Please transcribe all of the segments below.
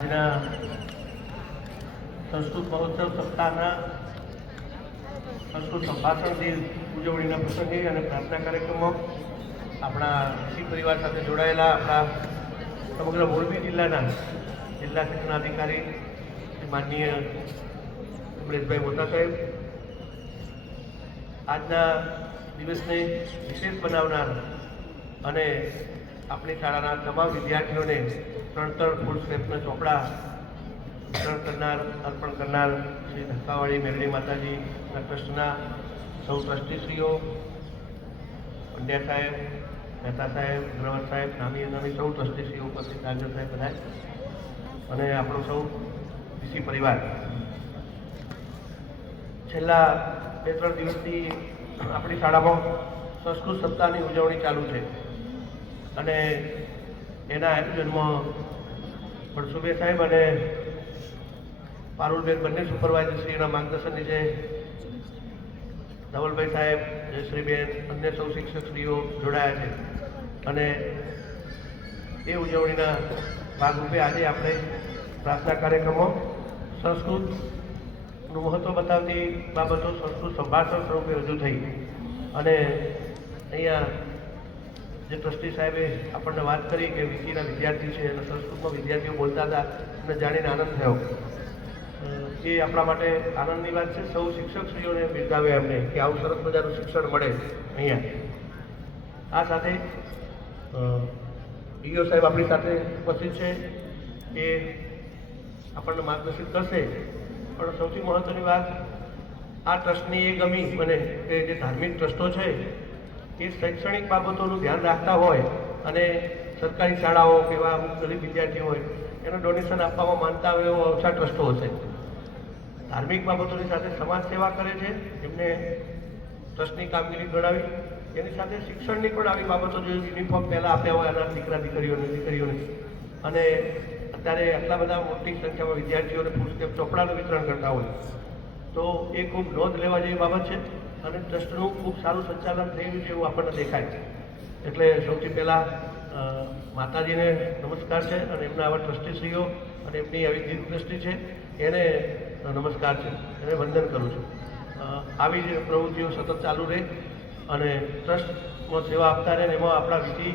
આજના સંસ્કૃત મહોત્સવ સપ્તાહના સંસ્કૃત સંભાષણ દિન ઉજવણીના પ્રસંગે અને પ્રાર્થના કાર્યક્રમો આપણા શિવ પરિવાર સાથે જોડાયેલા આપણા સમગ્ર મોરબી જિલ્લાના જિલ્લા શિક્ષણાધિકારી શ્રી માનનીય કમલેશભાઈ મોટા સાહેબ. આજના દિવસને વિશેષ બનાવનાર અને આપણી શાળાના તમામ વિદ્યાર્થીઓને ત્રણ ત્રણ ફૂલ સ્ટેપના ચોપડા વિતરણ કરનાર, અર્પણ કરનાર શ્રી ધક્કાવાળી મેરડી માતાજીના ટ્રસ્ટના સૌ ટ્રસ્ટીશ્રીઓ, પંડ્યા સાહેબ, મહેતા સાહેબ ગ્રવર સાહેબ, નામી નામી સૌ ટ્રસ્ટીશ્રીઓ ઉપસ્થિત હાજર સાહેબ બધા. અને આપણો સૌ વીસી પરિવાર. છેલ્લા બે ત્રણ દિવસથી આપણી શાળામાં સંસ્કૃત સપ્તાહની ઉજવણી ચાલુ છે. અને એના આયોજનમાં ભણસુભાઈ સાહેબ અને પારુલબેન બંને સુપરવાઇઝરશ્રીના માર્ગદર્શન નીચે ધવલભાઈ સાહેબ, જયશ્રીબેન અન્ય સૌ શિક્ષકશ્રીઓ જોડાયા છે. અને એ ઉજવણીના ભાગરૂપે આજે આપણે પ્રાર્થના કાર્યક્રમો સંસ્કૃતનું મહત્ત્વ બતાવતી બાબતો, સંસ્કૃત સંભાષણ સ્વરૂપે રજૂ થઈ. અને અહીંયા જે ટ્રસ્ટી સાહેબે આપણને વાત કરી કે વિકીના વિદ્યાર્થી છે અને સંસ્કૃતમાં વિદ્યાર્થીઓ બોલતા હતા અને જાણીને આનંદ થયો. એ આપણા માટે આનંદની વાત છે. સૌ શિક્ષકશ્રીઓને બિરદાવે એમને કે આવું સરસ મજાનું શિક્ષણ મળે અહીંયા. આ સાથે ઈઓ સાહેબ આપણી સાથે ઉપસ્થિત છે. એ આપણને માર્ગદર્શિત કરશે. પણ સૌથી મહત્ત્વની વાત, આ ટ્રસ્ટની એ ગમી, મને કે જે ધાર્મિક ટ્રસ્ટો છે એ શૈક્ષણિક બાબતોનું ધ્યાન રાખતા હોય અને સરકારી શાળાઓ કે એવા અમુક ગરીબ વિદ્યાર્થીઓ હોય, એનું ડોનેશન આપવામાં માનતા હોય એવા ઓછા ટ્રસ્ટો હશે. ધાર્મિક બાબતોની સાથે સમાજ સેવા કરે છે, એમને ટ્રસ્ટની કામગીરી ગણાવી, એની સાથે શિક્ષણની પણ આવી બાબતો જે યુનિફોર્મ પહેલાં આપ્યા હોય એના દીકરા, દીકરીઓને દીકરીઓને. અને અત્યારે આટલા બધા મોટી સંખ્યામાં વિદ્યાર્થીઓને પુસ્તક ચોપડાનું વિતરણ કરતા હોય. તો એ ખૂબ નોંધ લેવા જેવી બાબત છે. અને ટ્રસ્ટનું ખૂબ સારું સંચાલન રહ્યું છે એવું આપણને દેખાય છે. એટલે સૌથી પહેલાં માતાજીને નમસ્કાર છે અને એમના આવા ટ્રસ્ટીશ્રીઓ અને એમની આવી દીર્ઘદ્રષ્ટિ છે, એને નમસ્કાર છે. એને વંદન કરું છું. આવી જ પ્રવૃત્તિઓ સતત ચાલુ રહે અને ટ્રસ્ટમાં સેવા આપતા રહે એમાં આપણા વિધિ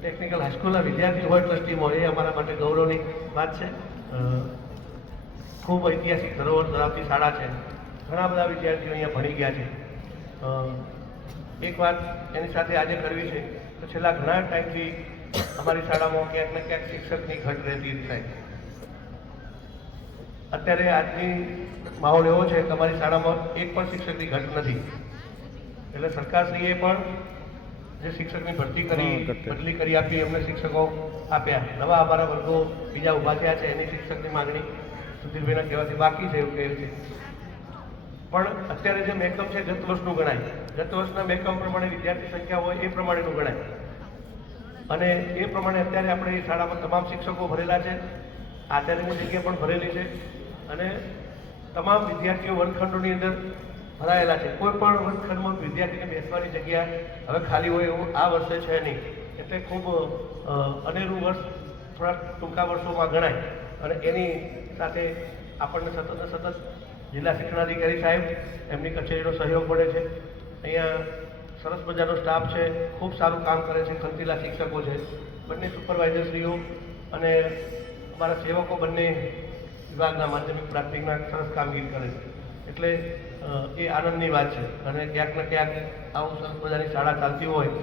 ટેકનિકલ હાઈસ્કૂલના વિદ્યાર્થી હોય ટ્રસ્ટીમાં એ અમારા માટે ગૌરવની વાત છે. ખૂબ ઐતિહાસિક ધરોહર ધરાવતી શાળા છે. ઘણા બધા વિદ્યાર્થીઓ અહીંયા ભણી ગયા છે. એક વાત એની સાથે આજે કરવી છે તો છેલ્લા ઘણા ટાઈમથી અમારી શાળામાં ક્યાંક ને ક્યાંક શિક્ષકની ઘટ રહેતી થાય અત્યારે આજની માહોલ એવો છે કે અમારી શાળામાં એક પણ શિક્ષકની ઘટ નથી. એટલે સરકારશ્રીએ પણ જે શિક્ષકની ભરતી કરી બદલી કરી આપી એમને શિક્ષકો આપ્યા. નવા અમારા વર્ગો બીજા ઊભા થયા છે એની શિક્ષકની માગણી સુધીરભાઈના કહેવાથી બાકી છે એવું કહે છે. પણ અત્યારે જે મેકઅપ છે, ગત વર્ષનું ગણાય. ગત વર્ષના મેકઅપ પ્રમાણે વિદ્યાર્થી સંખ્યા હોય, એ પ્રમાણેનું ગણાય. અને એ પ્રમાણે અત્યારે આપણે એ શાળામાં તમામ શિક્ષકો ભરેલા છે. આચાર્યની જગ્યા પણ ભરેલી છે. અને તમામ વિદ્યાર્થીઓ વર્ગખંડોની અંદર ભરાયેલા છે. કોઈ પણ વર્ગખંડમાં વિદ્યાર્થીને બેસવાની જગ્યા હવે ખાલી હોય એવું આ વર્ષે છે નહીં. એટલે ખૂબ અનેરું વર્ષ થોડાક ટૂંકા વર્ષોમાં ગણાય. અને એની સાથે આપણને સતત સતત જિલ્લા શિક્ષણાધિકારી સાહેબ, એમની કચેરીનો સહયોગ મળે છે. અહીંયા સરસ મજાનો સ્ટાફ છે, ખૂબ સારું કામ કરે છે, ખંતીલા શિક્ષકો છે. બંને સુપરવાઇઝરશ્રીઓ અને અમારા સેવકો બંને વિભાગના માધ્યમિક પ્રાથમિકના સરસ કામગીરી કરે છે. એટલે એ આનંદની વાત છે. અને ક્યાંક ને ક્યાંક આવું સરસ મજાની શાળા ચાલતી હોય